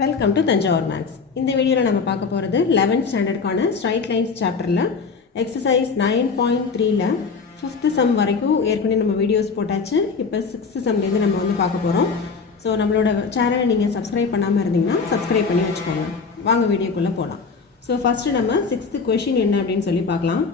Welcome to Thanjavur maths. இந்த வீடியோவில் நம்ம பார்க்க போகிறது 11th ஸ்டாண்டர்டுக்கான ஸ்ட்ரைட் லைன்ஸ் சாப்டரில் எக்ஸசைஸ் 9.3ல் 5th சம் வரைக்கும் ஏற்கனவே நம்ம வீடியோஸ் போட்டாச்சு. இப்போ 6th சம்லேருந்து நம்ம வந்து பார்க்க போகிறோம். ஸோ நம்மளோட சேனலை நீங்கள் சப்ஸ்கிரைப் பண்ணாமல் இருந்தீங்கன்னா சப்ஸ்கிரைப் பண்ணி வச்சுக்கோங்க. வாங்க வீடியோக்குள்ளே போகலாம். ஸோ ஃபஸ்ட்டு நம்ம 6th கொஷின் என்ன அப்படின்னு சொல்லி பார்க்கலாம்.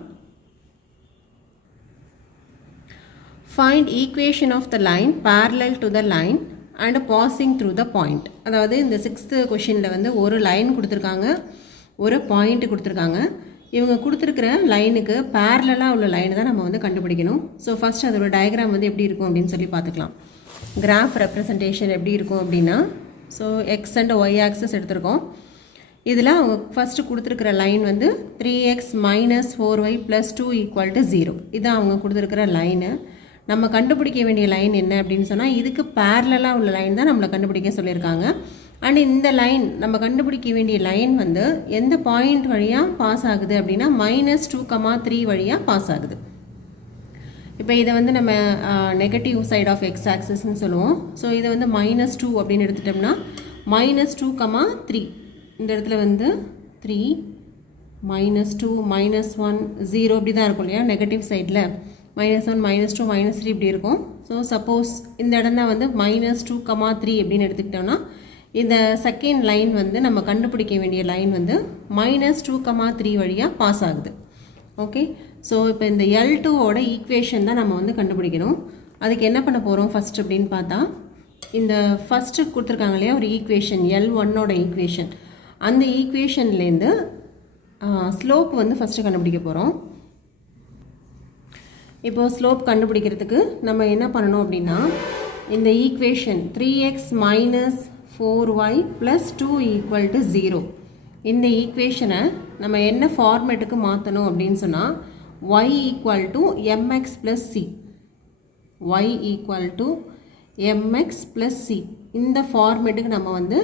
Find equation of the line parallel to the line and passing through the point. அதாவது இந்த 6th கொஷினில் வந்து ஒரு லைன் கொடுத்துருக்காங்க, ஒரு பாயிண்ட் கொடுத்துருக்காங்க. இவங்க கொடுத்துருக்கிற லைனுக்கு பேரலாக உள்ள லைன் தான் நம்ம வந்து கண்டுபிடிக்கணும். ஸோ ஃபஸ்ட் அதோட டயக்ராம் வந்து எப்படி இருக்கும் அப்படின்னு சொல்லி பார்த்துக்கலாம். கிராஃப் ரெப்ரசன்டேஷன் எப்படி இருக்கும் அப்படின்னா, so X and Y axes எடுத்திருக்கோம். இதில் அவங்க ஃபஸ்ட்டு கொடுத்துருக்கிற லைன் வந்து 3x - 4y + 2 = 0. இதுதான் அவங்க கொடுத்துருக்கிற லைனு. நம்ம கண்டுபிடிக்க வேண்டிய லைன் என்ன அப்படின்னு சொன்னால், இதுக்கு பேரலாக உள்ள லைன் தான் நம்மளை கண்டுபிடிக்க சொல்லியிருக்காங்க. அண்ட் இந்த லைன் நம்ம கண்டுபிடிக்க வேண்டிய லைன் வந்து எந்த பாயிண்ட் வழியாக பாஸ் ஆகுது அப்படின்னா -2, 3 வழியாக பாஸ் ஆகுது. இப்போ இதை வந்து நம்ம நெகட்டிவ் சைட் ஆஃப் எக்ஸ் ஆக்சஸ்ன்னு சொல்லுவோம். ஸோ இதை வந்து -2 அப்படின்னு எடுத்துட்டோம்னா -2, 3 இந்த இடத்துல வந்து 3 -2 -1 0 இப்படி தான் இருக்கும் இல்லையா, நெகட்டிவ் சைடில் -1 -2 -3 இப்படி இருக்கும். ஸோ சப்போஸ் இந்த இடம் தான் வந்து -2, 3 அப்படின்னு எடுத்துக்கிட்டோம்னா இந்த செகண்ட் லைன் வந்து நம்ம கண்டுபிடிக்க வேண்டிய லைன் வந்து -2, 3 வழியாக பாஸ் ஆகுது. ஓகே, ஸோ இப்போ இந்த L2ஓட ஈக்குவேஷன் தான் நம்ம வந்து கண்டுபிடிக்கணும். அதுக்கு என்ன பண்ண போகிறோம் ஃபஸ்ட் அப்படின்னு பார்த்தா, இந்த ஃபஸ்ட்டு கொடுத்துருக்காங்க இல்லையா ஒரு ஈக்குவேஷன், L1ஓட ஈக்குவேஷன், அந்த ஈக்குவேஷன்லேருந்து ஸ்லோப் வந்து ஃபஸ்ட்டு கண்டுபிடிக்க போகிறோம். இப்போது ஸ்லோப் கண்டுபிடிக்கிறதுக்கு நம்ம என்ன பண்ணணும் அப்படின்னா, இந்த ஈக்குவேஷன் 3x - 4y + 2 = 0 இந்த ஈக்குவேஷனை நம்ம என்ன ஃபார்மேட்டுக்கு மாற்றணும் அப்படின்னு சொன்னால், y = mx + c, y = mx + c இந்த ஃபார்மேட்டுக்கு நம்ம வந்து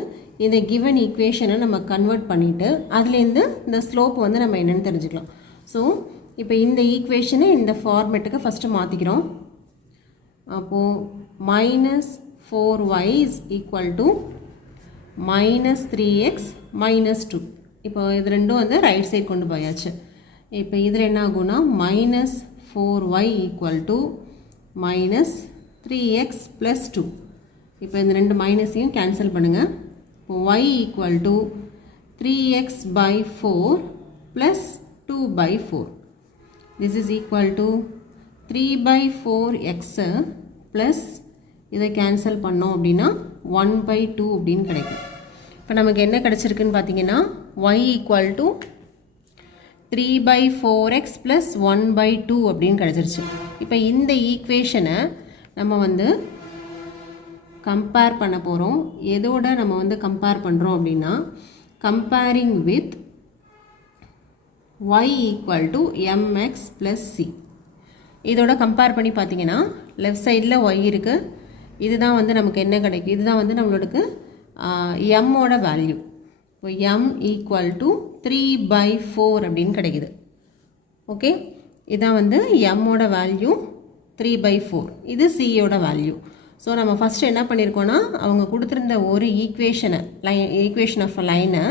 இந்த கிவன் ஈக்குவேஷனை நம்ம கன்வெர்ட் பண்ணிவிட்டு அதுலேருந்து இந்த ஸ்லோப் வந்து நம்ம என்னென்னு தெரிஞ்சுக்கலாம். ஸோ இப்போ இந்த ஈக்குவேஷனை இந்த ஃபார்மேட்டுக்கு ஃபஸ்ட்டு மாற்றிக்கிறோம். அப்போது -4y = -3x - 2. இப்போ இது ரெண்டும் வந்து ரைட் சைட் கொண்டு போயாச்சு. இப்போ இதில் என்ன ஆகும்னா -4y = -3x + 2. இப்போ இந்த ரெண்டு மைனஸையும் கேன்சல் பண்ணுங்கள். இப்போ y = 3x/4 + 2/4. This is equal to 3/4x plus இதை கேன்சல் பண்ணோம் அப்படின்னா 1/2 அப்படின்னு கிடைக்கும். இப்போ நமக்கு என்ன கிடச்சிருக்குன்னு பார்த்தீங்கன்னா, y = 3/4x + 1/2 அப்படின்னு கிடச்சிருச்சு. இப்போ இந்த ஈக்குவேஷனை நம்ம வந்து கம்பேர் பண்ண போகிறோம். எதோட நம்ம வந்து கம்பேர் பண்ணுறோம் அப்படின்னா, comparing with y = mx + c. இதோட கம்பேர் பண்ணி பார்த்தீங்கன்னா லெஃப்ட் சைடில் y இருக்குது, இதுதான் வந்து நமக்கு என்ன கிடைக்கும், இதுதான் வந்து நம்மளுக்கு mோட வேல்யூ. இப்போ m = 3/4 அப்படின்னு கிடைக்குது. ஓகே, இதான் வந்து mோட வேல்யூ 3/4, இது c-யோட வேல்யூ. ஸோ நம்ம ஃபஸ்ட்டு என்ன பண்ணியிருக்கோன்னா, அவங்க கொடுத்துருந்த ஒரு ஈக்குவேஷன் ஆஃப் லைனை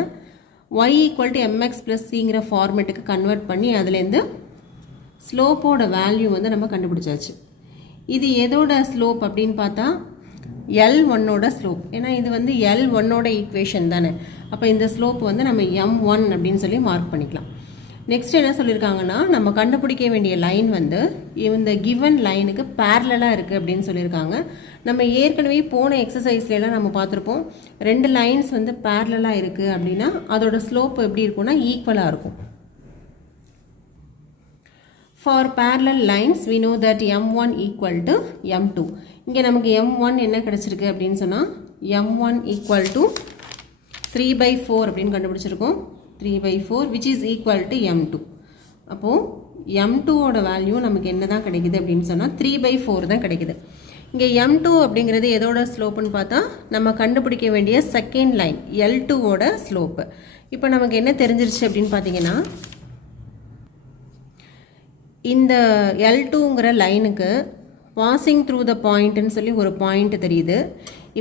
y = mx + cங்கிற ஃபார்மேட்டுக்கு கன்வெர்ட் பண்ணி அதுலேருந்து ஸ்லோப்போட வேல்யூ வந்து நம்ம கண்டுபிடிச்சாச்சு. இது எதோட ஸ்லோப் அப்படின்னு பார்த்தா L1ஓட ஸ்லோப். ஏன்னா இது வந்து L1ஓட ஈக்குவேஷன் தானே, அப்போ இந்த ஸ்லோப் வந்து நம்ம m1 அப்படின்னு சொல்லி மார்க் பண்ணிக்கலாம். நெக்ஸ்ட் என்ன சொல்லியிருக்காங்கன்னா, நம்ம கண்டுபிடிக்க வேண்டிய லைன் வந்து இந்த கிவன் லைனுக்கு பேரலாக இருக்குது அப்படின்னு சொல்லியிருக்காங்க. நம்ம ஏற்கனவே போன எக்ஸசைஸ்லாம் நம்ம பார்த்துருப்போம், ரெண்டு லைன்ஸ் வந்து பேரலாக இருக்குது அப்படின்னா அதோட ஸ்லோப் எப்படி இருக்கும்னா ஈக்குவலாக இருக்கும். For parallel lines we know that m1 = m2. இங்கே நமக்கு m1 என்ன கிடச்சிருக்கு அப்படின்னு சொன்னால், m1 = 3/4 அப்படின்னு கண்டுபிடிச்சிருக்கோம். 3/4 which is equal to m2. அப்போது m2ஓட வேல்யூ நமக்கு என்ன தான் கிடைக்குது அப்படின்னு சொன்னால் 3/4 தான் கிடைக்குது. இங்கே m2 அப்படிங்கிறது எதோட ஸ்லோப்புன்னு பார்த்தா, நம்ம கண்டுபிடிக்க வேண்டிய செகண்ட் லைன் L2ஓட ஸ்லோப்பு. இப்போ நமக்கு என்ன தெரிஞ்சிருச்சு அப்படின்னு பார்த்தீங்கன்னா, இந்த L2ங்கிற லைனுக்கு பாசிங் த்ரூ த பாயிண்ட்னு சொல்லி ஒரு பாயிண்ட் தெரியுது.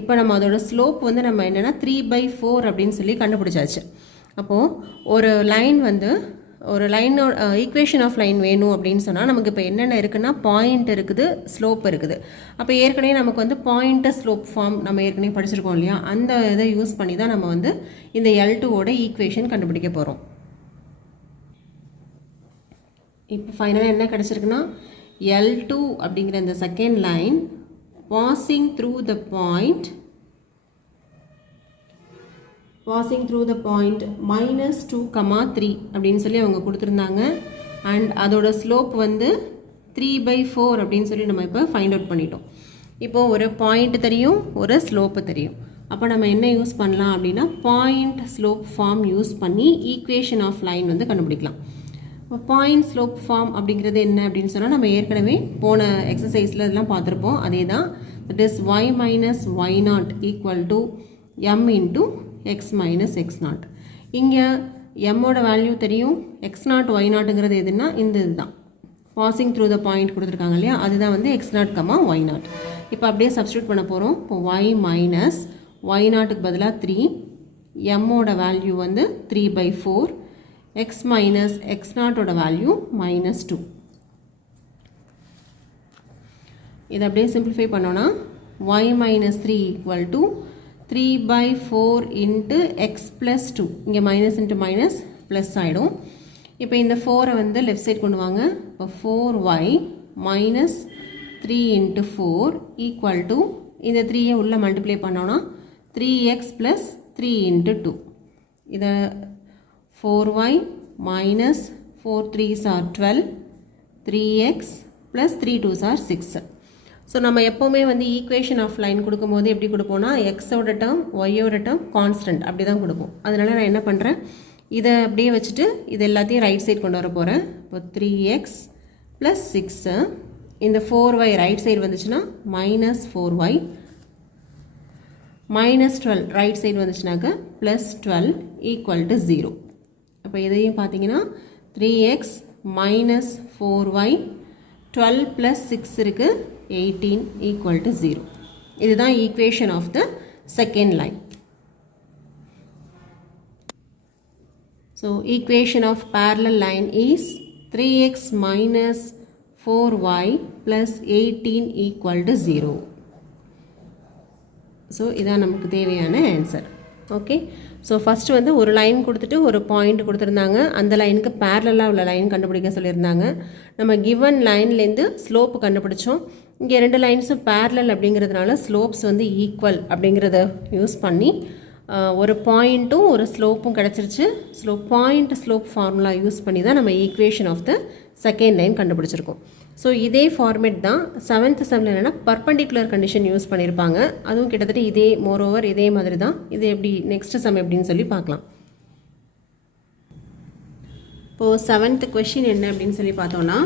இப்போ நம்ம அதோட ஸ்லோப் வந்து நம்ம என்னென்னா 3/4 அப்படின்னு சொல்லி கண்டுபிடிச்சாச்சு. அப்போது ஒரு லைன் வந்து ஒரு லைனோட ஈக்குவேஷன் ஆஃப் லைன் வேணும் அப்படின்னு சொன்னால் நமக்கு இப்போ என்னென்ன இருக்குன்னா பாயிண்ட் இருக்குது, ஸ்லோப் இருக்குது. அப்போ ஏற்கனவே நமக்கு வந்து பாயிண்ட்டு ஸ்லோப் ஃபார்ம் நம்ம ஏற்கனவே படிச்சிருக்கோம் இல்லையா, அந்த இதை யூஸ் பண்ணி தான் நம்ம வந்து இந்த L2ஓட ஈக்குவேஷன் கண்டுபிடிக்க போகிறோம். இப்போ ஃபைனலாக என்ன கிடச்சிருக்குன்னா L2 அப்படிங்கிற இந்த second line passing through the point -2,3 அப்படின்னு சொல்லி அவங்க கொடுத்துருந்தாங்க. அண்ட் அதோட ஸ்லோப் வந்து 3/4 அப்படின்னு சொல்லி நம்ம இப்போ ஃபைண்ட் அவுட் பண்ணிட்டோம். இப்போது ஒரு பாயிண்ட் தெரியும், ஒரு ஸ்லோப்பு தெரியும். அப்போ நம்ம என்ன யூஸ் பண்ணலாம் அப்படின்னா பாயிண்ட் ஸ்லோப் ஃபார்ம் யூஸ் பண்ணி ஈக்குவேஷன் ஆஃப் லைன் வந்து கண்டுபிடிக்கலாம். பாயிண்ட் ஸ்லோப் ஃபார்ம் அப்படிங்கிறது என்ன அப்படின்னு சொன்னால் நம்ம ஏற்கனவே போன எக்ஸசைஸில் இதெல்லாம் பார்த்துருப்போம். அதே தான், that is y minus y0 equal to m into x minus x0. இங்கே mோட வேல்யூ தெரியும், x0 y0ங்கிறது எதுனா இந்த இதுதான் பாசிங் த்ரூ த பாயிண்ட் கொடுத்துருக்காங்க இல்லையா, அதுதான் வந்து x0, y0. இப்போ அப்படியே சப்ஸ்டியூட் பண்ண போகிறோம். இப்போ y மைனஸ் y0க்கு பதிலாக 3, mோட வேல்யூ வந்து 3/4, x மைனஸ் x0ஓட வேல்யூ -2. இதை அப்படியே சிம்பிளிஃபை பண்ணோன்னா y minus 3 equal to 3/4 into x plus 2. இங்கே மைனஸ் இன்ட்டு மைனஸ் ப்ளஸ் ஆகிடும். இப்போ இந்த 4 வந்து லெஃப்ட் சைட் கொண்டு வாங்க. இப்போ 4y minus 3 into 4 equal to இந்த 3யை உள்ளே மல்டிப்ளை பண்ணோன்னா 3x ப்ளஸ் 3 இன்ட்டு 2. இதை 4y minus 4 3s are 12, 3x plus 3 2s are 6. So நம்ம எப்போவுமே வந்து ஈக்குவேஷன் ஆஃப் லைன் கொடுக்கும்போது எப்படி கொடுப்போம்னா எக்ஸோட டேர்ம் ஒய்யோட டேர்ம் கான்ஸ்டன்ட் அப்படி தான் கொடுப்போம். அதனால் நான் என்ன பண்ணுறேன், இதை அப்படியே வச்சுட்டு இது எல்லாத்தையும் ரைட் சைட் கொண்டு வர போகிறேன். இப்போ 3x ப்ளஸ் 6, இந்த 4y ரைட் சைடு வந்துச்சுன்னா minus 4y, minus 12 right side வந்துச்சுனாக்க ப்ளஸ் 12 ஈக்குவல் டு 0. அப்போ இதையும் பார்த்தீங்கன்னா 3x மைனஸ் 4y 12 ப்ளஸ் 6 இருக்குது 18 ஈக்குவல் டு 0. இதுதான் equation of the second line. So equation of parallel line is 3x minus 4y plus 18 equal to 0. So இதான் நமக்கு தேவையான answer. Okay, so first வந்து ஒரு லைன் கொடுத்துட்டு ஒரு பாயிண்ட் கொடுத்துருந்தாங்க, அந்த லைனுக்கு பேரலாக உள்ள லைன் கண்டுபிடிக்க சொல்லியிருந்தாங்க. நம்ம கிவன் லைன்லேருந்து ஸ்லோப்பு கண்டுபிடிச்சோம். இங்கே 2 லைன்ஸும் பேரலல் அப்படிங்கிறதுனால ஸ்லோப்ஸ் வந்து ஈக்குவல் அப்படிங்கிறத யூஸ் பண்ணி ஒரு பாயிண்ட்டும் ஒரு ஸ்லோப்பும் கிடச்சிருச்சு. பாயிண்ட் ஸ்லோப் ஃபார்முலா யூஸ் பண்ணி தான் நம்ம equation of the second line கண்டுபிடிச்சிருக்கோம். ஸோ இதே ஃபார்மேட் தான் 7th செம்மில் என்னென்னா பர்பண்டிகுலர் கண்டிஷன் யூஸ் பண்ணியிருப்பாங்க. அதுவும் கிட்டத்தட்ட இதே மோரோவர் இதே மாதிரி தான். இது எப்படி நெக்ஸ்ட் செம் எப்படின்னு சொல்லி பார்க்கலாம். இப்போது 7th கொஷின் என்ன அப்படின்னு சொல்லி பார்த்தோன்னா,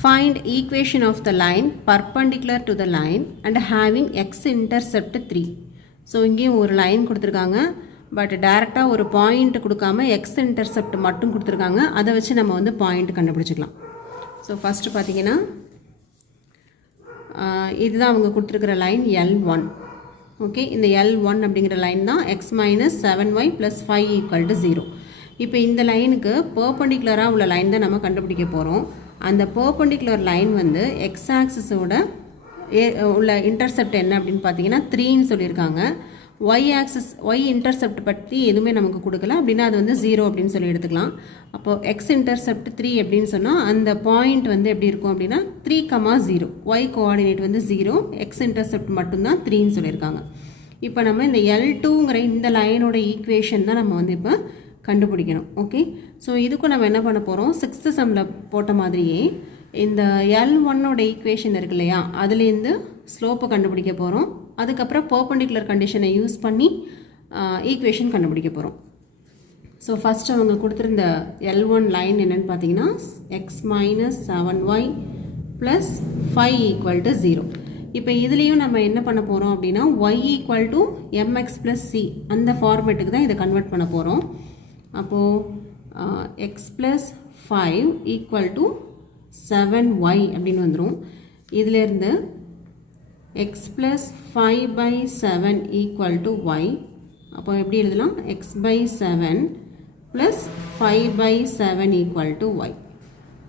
find equation of the line perpendicular to the line and having X intercept 3. So இங்கேயும் ஒரு லைன் கொடுத்துருக்காங்க, பட் டேரெக்டாக ஒரு பாயிண்ட் கொடுக்காம எக்ஸ் இன்டர்செப்ட் மட்டும் கொடுத்துருக்காங்க. அதை வச்சு நம்ம வந்து பாயிண்ட் கண்டுபிடிச்சிக்கலாம். ஸோ ஃபஸ்ட்டு பார்த்தீங்கன்னா இதுதான் அவங்க கொடுத்துருக்கிற லைன் L1. ஓகே, இந்த L1 அப்படிங்கிற லைன் தான் x minus 7y plus 5 equal to 0. இப்போ இந்த லைனுக்கு பர்பண்டிகுலராக உள்ள லைன் தான் நம்ம கண்டுபிடிக்க போகிறோம். அந்த பர்பண்டிகுலர் லைன் வந்து எக்ஸ் ஆக்சிஸோட உள்ள இன்டர்செப்ட் என்ன அப்படின்னு பார்த்தீங்கன்னா 3ன்னு சொல்லியிருக்காங்க. ஒய் ஆக்சிஸ் ஒய் இன்டர்செப்ட் பற்றி எதுவுமே நமக்கு கொடுக்கல, அப்படின்னா அது வந்து 0 அப்படின்னு சொல்லி எடுத்துக்கலாம். அப்போது எக்ஸ் இன்டர்செப்ட் 3 அப்படின்னு சொன்னால் அந்த பாயிண்ட் வந்து எப்படி இருக்கும் அப்படின்னா 3,0. ஒய் கோஆர்டினேட் வந்து 0, எக்ஸ் இன்டர்செப்ட் மட்டும்தான் 3ன்னு சொல்லியிருக்காங்க. இப்போ நம்ம இந்த L2ங்கிற இந்த லைனோட ஈக்குவேஷன் தான் நம்ம வந்து இப்போ கண்டுபிடிக்கணும். ஓகே, ஸோ இதுக்கும் நம்ம என்ன பண்ண போகிறோம், 6th செம்மில் போட்ட மாதிரியே இந்த L1ஓட ஈக்குவேஷன் இருக்கு இல்லையா, அதுலேருந்து ஸ்லோப்பை கண்டுபிடிக்க போகிறோம். அதுக்கப்புறம் பர்பண்டிகுலர் கண்டிஷனை யூஸ் பண்ணி ஈக்குவேஷன் கண்டுபிடிக்க போகிறோம். ஸோ ஃபஸ்ட்டு அவங்க கொடுத்துருந்த L1 லைன் என்னென்னு பார்த்தீங்கன்னா X minus 7y plus 5 equal to 0. இப்போ இதுலேயும் நம்ம என்ன பண்ண போகிறோம் அப்படின்னா y equal to mx plus c அந்த ஃபார்மேட்டுக்கு தான் இதை கன்வெர்ட் பண்ண போகிறோம். அப்போது X plus 5 equal to 7y அப்படின்னு வந்துடும். இதிலேருந்து x plus 5 by 7 equal to y. அப்போ எப்படி எழுதலாம்? x by 7 plus 5 by 7 equal to y.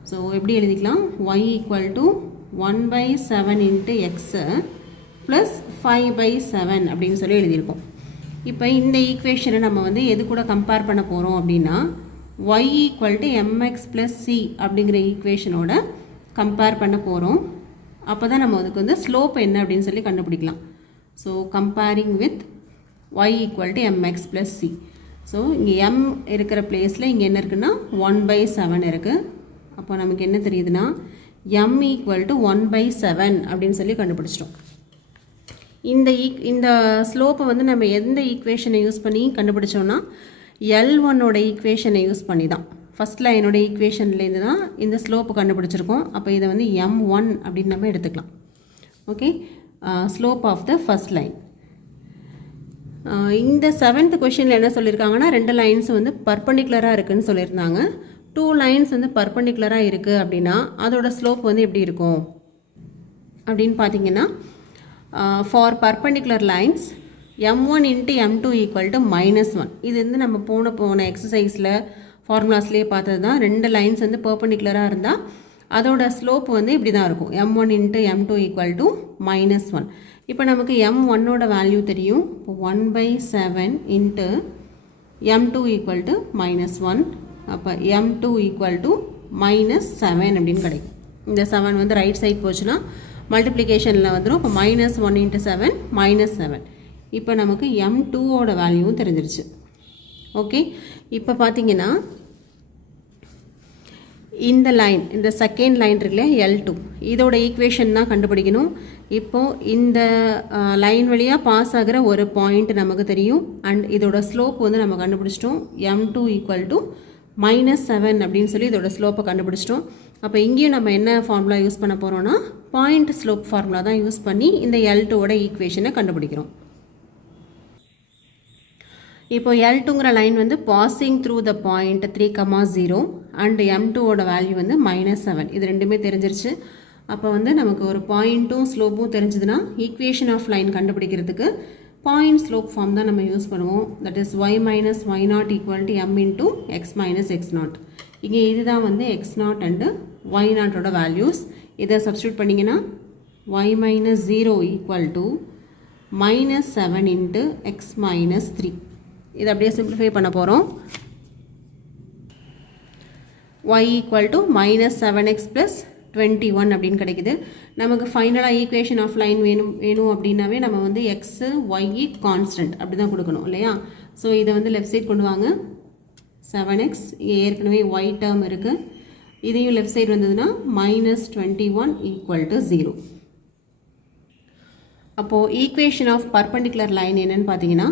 So எப்படி எழுதிக்கலாம்? y equal to 1 by 7 into x plus 5 by 7 அப்படின்னு சொல்லி எழுதியிருக்கோம். இப்போ இந்த ஈக்குவேஷனை நம்ம வந்து எது கூட கம்பேர் பண்ண போகிறோம் அப்படின்னா y equal to mx plus c அப்படிங்கிற ஈக்குவேஷனோட கம்பேர் பண்ண போகிறோம். அப்போ தான் நம்ம அதுக்கு வந்து ஸ்லோப் என்ன அப்படின்னு சொல்லி கண்டுபிடிக்கலாம். So comparing with y equal to mx plus c. So இங்கே m இருக்கிற பிளேஸில் இங்கே என்ன இருக்குன்னா 1 by 7 இருக்குது. அப்போ நமக்கு என்ன தெரியுதுன்னா m equal to 1 by 7 அப்படின்னு சொல்லி கண்டுபிடிச்சிட்டோம். இந்த ஸ்லோப்பை வந்து நம்ம எந்த ஈக்குவேஷனை யூஸ் பண்ணி கண்டுபிடிச்சோன்னா L1ஓட ஈக்குவேஷனை யூஸ் பண்ணி தான், ஃபஸ்ட் லைனோட ஈக்குவேஷன்லேருந்து தான் இந்த ஸ்லோப்பு கண்டுபிடிச்சிருக்கோம். அப்போ இதை வந்து m1 அப்படின்னு நம்ம எடுத்துக்கலாம். Okay, slope of the first line. இந்த 7th கொஷினில் என்ன சொல்லியிருக்காங்கன்னா 2 லைன்ஸ் வந்து பர்பண்டிகுலராக இருக்குதுன்னு சொல்லியிருந்தாங்க. 2 லைன்ஸ் வந்து பர்பண்டிகுலராக இருக்குது அப்படின்னா அதோட ஸ்லோப் வந்து எப்படி இருக்கும் அப்படின்னு பார்த்தீங்கன்னா for perpendicular lines m1 into m2 equal to -1. இது வந்து நம்ம போன எக்ஸசைஸில் ஃபார்முலாஸ்லேயே பார்த்தது தான். 2 லைன்ஸ் வந்து பர்பண்டிகுலராக இருந்தால் அதோட ஸ்லோப் வந்து இப்படி தான் இருக்கும், m1 into m2 equal to -1. இப்போ நமக்கு m1ஓட வேல்யூ தெரியும். இப்போ 1 by 7 into m2 equal to -1. அப்போ m2 equal to -7 அப்படின்னு கிடைக்கும். இந்த 7 வந்து ரைட் சைட் போச்சுன்னா மல்டிப்ளிகேஷனில் வந்துடும். இப்போ -1 into 7 -7. இப்போ நமக்கு m2ஓட வேல்யூவும் தெரிஞ்சிருச்சு. ஓகே, இப்போ பார்த்தீங்கன்னா இந்த லைன், இந்த செகண்ட் லைன் இருக்குல்ல L2, இதோட ஈக்குவேஷன் தான் கண்டுபிடிக்கணும். இப்போது இந்த லைன் வழியாக பாஸ் ஆகிற ஒரு பாயிண்ட் நமக்கு தெரியும் அண்ட் இதோட ஸ்லோப் வந்து நம்ம கண்டுபிடிச்சிட்டோம். m2 equal to -7 அப்படின்னு சொல்லி இதோட ஸ்லோப்பை கண்டுபிடிச்சிட்டோம். அப்போ இங்கேயும் நம்ம என்ன ஃபார்முலா யூஸ் பண்ண போகிறோன்னா பாயிண்ட் ஸ்லோப் ஃபார்முலா தான் யூஸ் பண்ணி இந்த L2ஓட ஈக்குவேஷனை கண்டுபிடிக்கிறோம். இப்போ L2ங்கிற லைன் வந்து passing through the point 3,0 and m2ஓட வேல்யூ வந்து -7. இது ரெண்டுமே தெரிஞ்சிருச்சு. அப்போ வந்து நமக்கு ஒரு பாயிண்ட்டும் ஸ்லோப்பும் தெரிஞ்சதுன்னா ஈக்குவேஷன் ஆஃப் லைன் கண்டுபிடிக்கிறதுக்கு பாயிண்ட் ஸ்லோப் ஃபார்ம் தான் நம்ம யூஸ் பண்ணுவோம். That is y minus y0 equal to m into x minus x0. இங்கே இதுதான் வந்து x0 அண்டு y0ஓட வேல்யூஸ். இதை சப்ஸ்டியூட் பண்ணிங்கன்னா y minus 0 equal to -7 into x minus 3. இதை அப்படியே சிம்பிளிஃபை பண்ண போகிறோம். y equal to -7x plus 21 அப்படின்னு கிடைக்குது. நமக்கு ஃபைனலாக ஈக்குவேஷன் ஆஃப் லைன் வேணும் அப்படின்னாவே நம்ம வந்து x y கான்ஸ்டன்ட் அப்படி தான் கொடுக்கணும் இல்லையா? ஸோ இதை வந்து லெஃப்ட் சைட் கொண்டு வாங்க. 7x ஏற்கனவே y டேர்ம் இருக்குது, இதையும் லெஃப்ட் சைடு வந்ததுன்னா -21 equal to 0. அப்போது ஈக்குவேஷன் ஆஃப் பர்பண்டிகுலர் லைன் என்னன்னு பார்த்தீங்கன்னா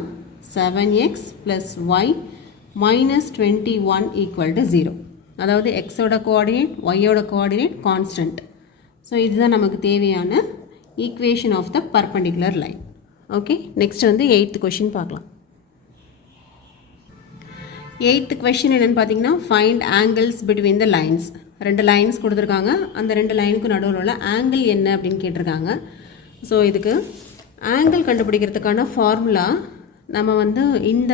7x plus y minus 21 equal to 0. அதாவது xோட கோஆர்டினேட் yயோட கோஆர்டினேட் கான்ஸ்டன்ட். ஸோ இதுதான் நமக்கு தேவையான equation of the perpendicular line. Okay, next வந்து 8th கொஷின் பார்க்கலாம். 8th கொஷின் என்னென்னு பார்த்தீங்கன்னா find angles between the lines. 2 lines கொடுத்துருக்காங்க, அந்த 2 லைனுக்கு நடுவில் உள்ள ஆங்கிள் என்ன அப்படின்னு கேட்டிருக்காங்க. ஸோ இதுக்கு ஆங்கிள் கண்டுபிடிக்கிறதுக்கான ஃபார்முலா நம்ம வந்து இந்த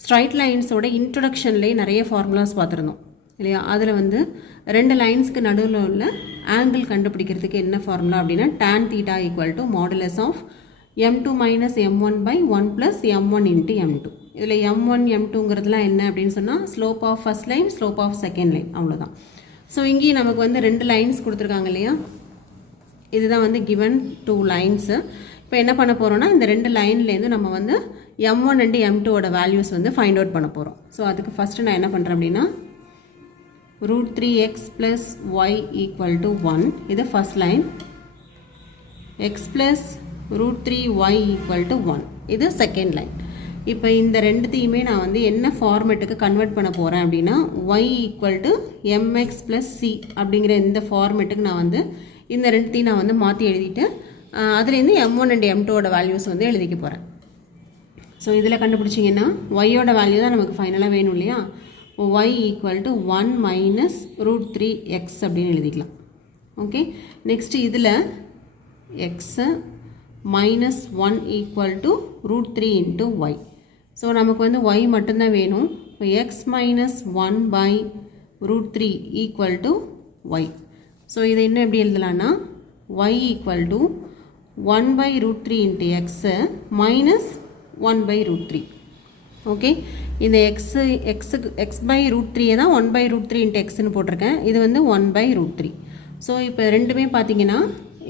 ஸ்ட்ரைட் லைன்ஸோட இன்ட்ரொடக்ஷன்லேயே நிறைய ஃபார்முலாஸ் பார்த்துருந்தோம் இல்லையா? அதில் வந்து 2 லைன்ஸ்க்கு நடுவில் உள்ள ஆங்கிள் கண்டுபிடிக்கிறதுக்கு என்ன ஃபார்முலா அப்படின்னா tan theta equal to modulus of m2 minus m1 by 1 plus m1 into m2. இதில் m1 m2ங்கிறதுலாம் என்ன அப்படின்னு சொன்னால் slope of first line, slope of second line, அவ்வளோதான். ஸோ இங்கேயும் நமக்கு வந்து 2 லைன்ஸ் கொடுத்துருக்காங்க இல்லையா? இதுதான் வந்து given 2 லைன்ஸு. இப்போ என்ன பண்ண போகிறோன்னா இந்த 2 லைன்லேருந்து நம்ம வந்து m1 அண்ட் m2ஓட வேல்யூஸ் வந்து ஃபைண்ட் அவுட் பண்ண போகிறோம். ஸோ அதுக்கு ஃபஸ்ட்டு நான் என்ன பண்ணுறேன் அப்படின்னா √3x plus y equal to 1, இது first line. x plus √3y equal to 1, இது செகண்ட் லைன். இப்போ இந்த ரெண்டுத்தையுமே நான் வந்து என்ன ஃபார்மேட்டுக்கு கன்வெர்ட் பண்ண போகிறேன் அப்படின்னா y equal to mx plus c அப்படிங்கிற இந்த ஃபார்மேட்டுக்கு நான் வந்து இந்த ரெண்டுத்தையும் நான் வந்து மாற்றி எழுதிட்டு அதுலேருந்து m1 அண்ட் m2ஓட வேல்யூஸ் வந்து எழுதிக்க போகிறேன். ஸோ இதில் கண்டுபிடிச்சிங்கன்னா ஒய்யோட வேல்யூ தான் நமக்கு ஃபைனலாக வேணும் இல்லையா? y equal to 1 minus √3x அப்படின்னு எழுதிக்கலாம். ஓகே, நெக்ஸ்ட்டு இதில் x minus 1 equal to root 3 into y. So நமக்கு வந்து y மட்டும்தான் வேணும். இப்போ x minus 1 by root 3 equal to y. So இதை இன்னும் எப்படி எழுதலான்னா y equal to 1 by root 3 into x minus 1 by root 3. Okay, இந்த x by root 3 தான் 1 by root 3 into xன்னு போட்டிருக்கேன். இது வந்து 1 by root 3. ஸோ இப்போ ரெண்டுமே பார்த்தீங்கன்னா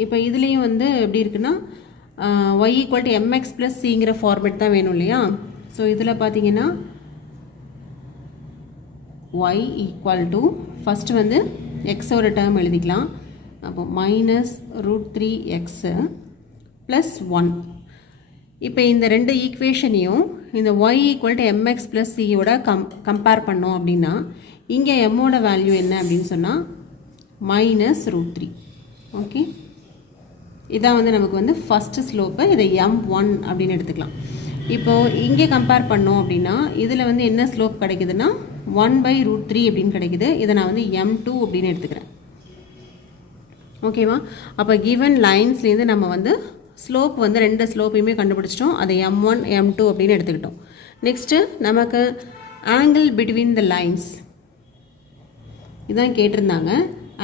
இப்போ இதுலேயும் வந்து எப்படி இருக்குன்னா y equal to mx plus cங்கிற ஃபார்மேட் தான் வேணும் இல்லையா. ஸோ இதில் பார்த்தீங்கன்னா y equal to ஃபஸ்ட்டு வந்து எக்ஸோட டேர்ம் எழுதிக்கலாம். அப்போ மைனஸ் ரூட் 3x ப்ளஸ் 1. இப்போ இந்த ரெண்டு ஈக்குவேஷனையும் இந்த y equal to mx plus சியோட கம்பேர் பண்ணோம் அப்படின்னா இங்கே mோட வேல்யூ என்ன அப்படின்னு சொன்னால் மைனஸ் ரூட் 3. ஓகே, இதான் வந்து நமக்கு வந்து ஃபஸ்ட்டு ஸ்லோப்பு. இதை m1 அப்படின்னு எடுத்துக்கலாம். இப்போது இங்கே கம்பேர் பண்ணோம் அப்படின்னா இதில் வந்து என்ன ஸ்லோப் கிடைக்குதுன்னா 1 by root 3 அப்படின்னு கிடைக்குது. இதை நான் வந்து m2 அப்படின்னு எடுத்துக்கிறேன். ஓகேவா, அப்போ கிவன் லைன்ஸ்லேருந்து நம்ம வந்து ஸ்லோப் வந்து ரெண்டு ஸ்லோப்பையுமே கண்டுபிடிச்சிட்டோம். அதை m1 m2 அப்படின்னு எடுத்துக்கிட்டோம். நெக்ஸ்ட்டு நமக்கு ஆங்கிள் பிட்வீன் த லைன்ஸ் இதான் கேட்டிருந்தாங்க.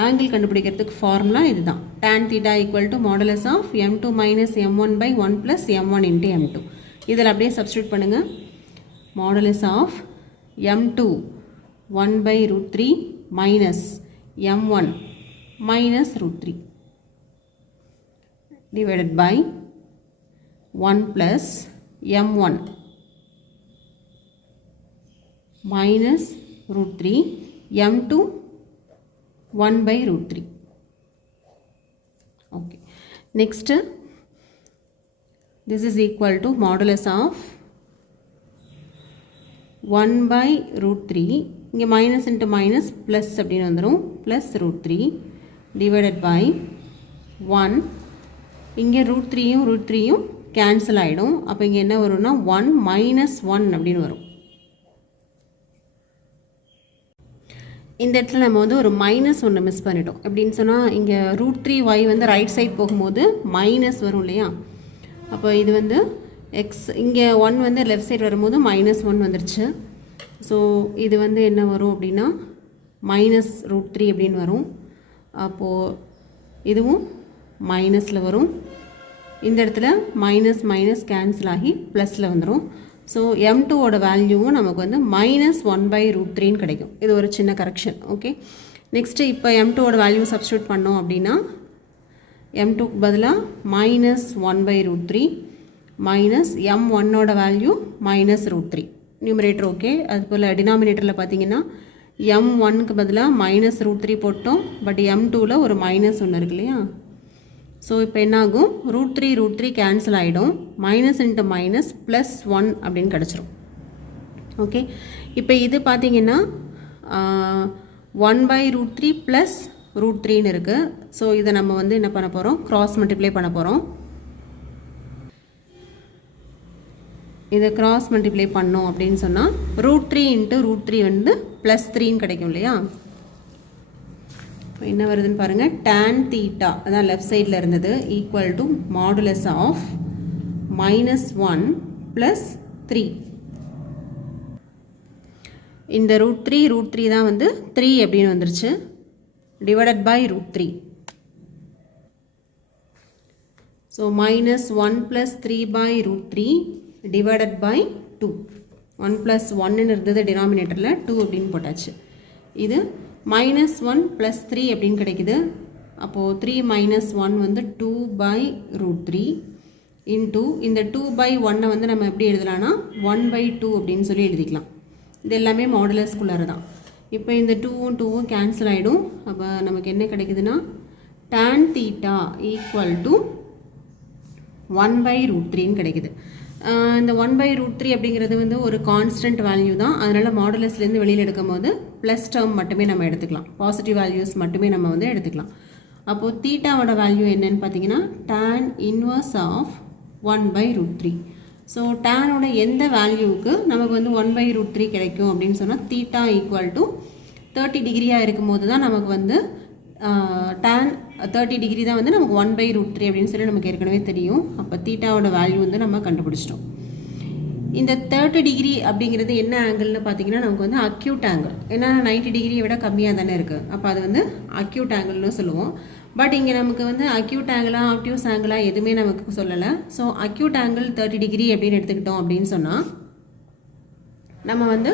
ஆங்கிள் கண்டுபிடிக்கிறதுக்கு ஃபார்முலா இதுதான். tan theta equal to modulus of m2 minus m1 by 1 plus m1 into m2. இதில் அப்படியே சப்ஸ்டியூட் பண்ணுங்கள். modulus of m2 1 by root 3 minus m1 minus root 3 divided by 1 plus m1 minus root 3 m2 1 by root 3. Okay, next this is equal to modulus of 1 by root 3, இங்கே minus into minus plus அப்படின்னு வந்துடும், plus root 3 divided by 1. இங்கே root 3யும் root 3யும் cancel ஆகிடும். அப்போ இங்கே என்ன வரும்னா 1 minus 1 அப்படின்னு வரும். இந்த இடத்துல நம்ம வந்து ஒரு மைனஸ் ஒன்று மிஸ் பண்ணிட்டோம். எப்படின்னு சொன்னால் இங்கே root 3y வந்து ரைட் சைட் போகும்போது மைனஸ் வரும் இல்லையா. அப்போ இது வந்து எக்ஸ் இங்கே 1 வந்து லெஃப்ட் சைடு வரும்போது மைனஸ் 1 வந்துருச்சு. ஸோ இது வந்து என்ன வரும் அப்படின்னா மைனஸ் ரூட் 3 அப்படின்னு வரும். அப்போது இதுவும் மைனஸில் வரும். இந்த இடத்துல மைனஸ் மைனஸ் கேன்சல் ஆகி ப்ளஸில் வந்துடும். ஸோ m2ஓட வேல்யூவும் நமக்கு வந்து மைனஸ் 1 by root 3ன்னு கிடைக்கும். இது ஒரு சின்ன கரெக்ஷன். ஓகே, நெக்ஸ்ட்டு இப்போ m2ஓட வேல்யூ சப்ஸ்டியூட் பண்ணோம் அப்படின்னா m2க்கு பதிலாக மைனஸ் 1 by root 3 மைனஸ் m1ஓட value minus root 3. Numerator okay. அதுபோல் டினாமினேட்டரில் பார்த்தீங்கன்னா m1க்கு பதிலாக மைனஸ் ரூட் 3 போட்டோம். பட் m2வில் ஒரு மைனஸ் ஒன்று இருக்கு இல்லையா. ஸோ இப்போ என்னாகும், ரூட் 3 கேன்சல் ஆகிடும். மைனஸ் இன்ட்டு மைனஸ் ப்ளஸ் 1 அப்படின்னு கிடச்சிரும். ஓகே, இப்போ இது பார்த்தீங்கன்னா 1 by root 3 ப்ளஸ் root 3ன்னு இருக்குது. ஸோ இதை நம்ம வந்து என்ன பண்ண போகிறோம், கிராஸ் மல்டிப்ளை பண்ண போகிறோம். இதை கிராஸ் மல்டிப்ளை பண்ணோம் அப்படின்னு சொன்னால் root 3 இன்ட்டு root 3 வந்து ப்ளஸ் 3ன்னு கிடைக்கும் இல்லையா. என்ன வருதுன்னு பாருங்கள், tan theta அதான் லெஃப்ட் சைடில் இருந்தது equal to modulus of minus 1 plus 3. இந்த root 3 தான் வந்து 3 அப்படின்னு வந்துருச்சு, divided by root 3. So minus 1 plus 3 by root 3 divided by 2. 1 plus 1 இருந்தது டினாமினேட்டரில் 2 அப்படின்னு போட்டாச்சு. இது மைனஸ் 1 ப்ளஸ் 3 அப்படின்னு கிடைக்குது. அப்போது 3 மைனஸ் 1 வந்து 2 by root 3 இன்டூ இந்த 2 by 1 வந்து நம்ம எப்படி எழுதலாம்னா 1 by 2 அப்படின்னு சொல்லி எழுதிக்கலாம். இது எல்லாமே மாடுலஸ்குள்ளார தான். இப்போ இந்த 2வும் கேன்சல் ஆகிடும். அப்போ நமக்கு என்ன கிடைக்குதுன்னா tan theta equal to 1 by root 3ன்னு கிடைக்குது. இந்த 1 by root 3 அப்படிங்கிறது வந்து ஒரு கான்ஸ்டன்ட் வேல்யூ தான். அதனால் மாடுலஸ்லேருந்து வெளியில் எடுக்கும் போது ப்ளஸ் டேர்ம் மட்டுமே நம்ம எடுத்துக்கலாம், பாசிட்டிவ் வேல்யூஸ் மட்டுமே நம்ம வந்து எடுத்துக்கலாம். அப்போது தீட்டாவோட வேல்யூ என்னன்னு பார்த்தீங்கன்னா tan inverse of 1 by root 3. So டேனோட எந்த வேல்யூவுக்கு நமக்கு வந்து 1 by root 3 கிடைக்கும் அப்படின்னு சொன்னால் தீட்டா ஈக்குவல் டு 30 டிகிரியாக இருக்கும்போது தான் நமக்கு வந்து tan 30 டிகிரி தான் வந்து நமக்கு 1/√3 அப்படின்னு சொல்லி நமக்கு ஏற்கனவே தெரியும். அப்போ தீட்டாவோட வேல்யூ வந்து நம்ம கண்டுபிடிச்சிட்டோம். இந்த 30 டிகிரி அப்படிங்கிறது என்ன ஆங்கிள்னு பார்த்தீங்கன்னா நமக்கு வந்து அக்யூட் ஆங்கிள். ஏன்னா 90 டிகிரியை விட கம்மியாக தானே இருக்குது. அப்போ அது வந்து அக்யூட் ஆங்கிள்னு சொல்லுவோம். பட் இங்கே நமக்கு வந்து அக்யூட் ஆங்கிளாக ஆப்டியூஸ் ஆங்கிளாக எதுவுமே நமக்கு சொல்லலை. ஸோ அக்யூட் ஆங்கிள் 30 டிகிரி அப்படின்னு எடுத்துக்கிட்டோம் அப்படின்னு சொன்னால் நம்ம வந்து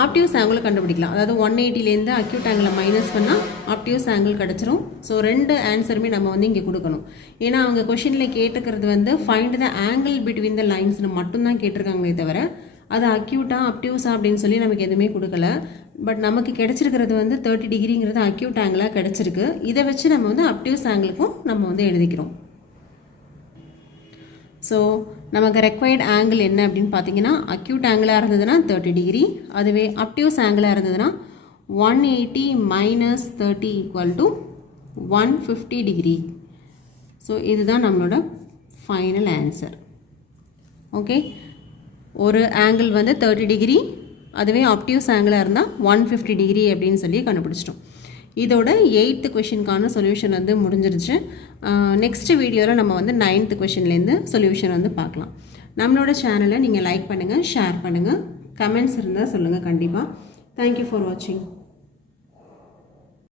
ஆப்டியூஸ் ஆங்கிள் கண்டுபிடிக்கலாம். அதாவது 180லேருந்து அக்யூட் ஆங்கிளை மைனஸ் பண்ணால் ஆப்டியூஸ் ஆங்கிள் கிடச்சிரும். ஸோ 2 ஆன்சருமே நம்ம வந்து இங்கே கொடுக்கணும். ஏன்னா அவங்க கொஷினில் கேட்டுக்கிறது வந்து find the angle between the லைன்ஸ்னு மட்டும்தான் கேட்டிருக்காங்களே தவிர அது அக்யூட்டா அப்டியூஸா அப்படின்னு சொல்லி நமக்கு எதுவுமே கொடுக்கல. பட் நமக்கு கிடச்சிருக்கிறது வந்து 30 டிகிரிங்கிறது அக்யூட் ஆங்கிளாக கிடச்சிருக்கு. இதை வச்சு நம்ம வந்து அப்டியூஸ் ஆங்கிளுக்கும் நம்ம வந்து எழுதிக்கிறோம். ஸோ நமக்கு ரெக்வயர்ட் ஆங்கிள் என்ன அப்படின்னு பார்த்தீங்கன்னா அக்யூட் ஆங்கிளாக இருந்ததுன்னா 30 டிகிரி, அதுவே அப்டியூஸ் ஆங்கிளாக இருந்ததுன்னா 180 minus 30 equal to 150 degree. So இதுதான் நம்மளோட ஃபைனல் ஆன்சர். ஓகே, ஒரு ஆங்கிள் வந்து 30 டிகிரி, அதுவே ஆப்டியூஸ் ஆங்கிளாக இருந்தால் 150 டிகிரி அப்படின்னு சொல்லி கண்டுபிடிச்சிட்டோம். இதோட 8th கொஷினுக்கான சொல்யூஷன் வந்து முடிஞ்சிருச்சு. நெக்ஸ்ட் வீடியோவில் நம்ம வந்து 9th கொஷின்லேருந்து சொல்யூஷன் வந்து பார்க்கலாம். நம்மளோட சேனலை நீங்கள் லைக் பண்ணுங்கள், ஷேர் பண்ணுங்கள், கமெண்ட்ஸ் இருந்தால் சொல்லுங்கள் கண்டிப்பாக. தேங்க்யூ ஃபார் வாட்சிங்.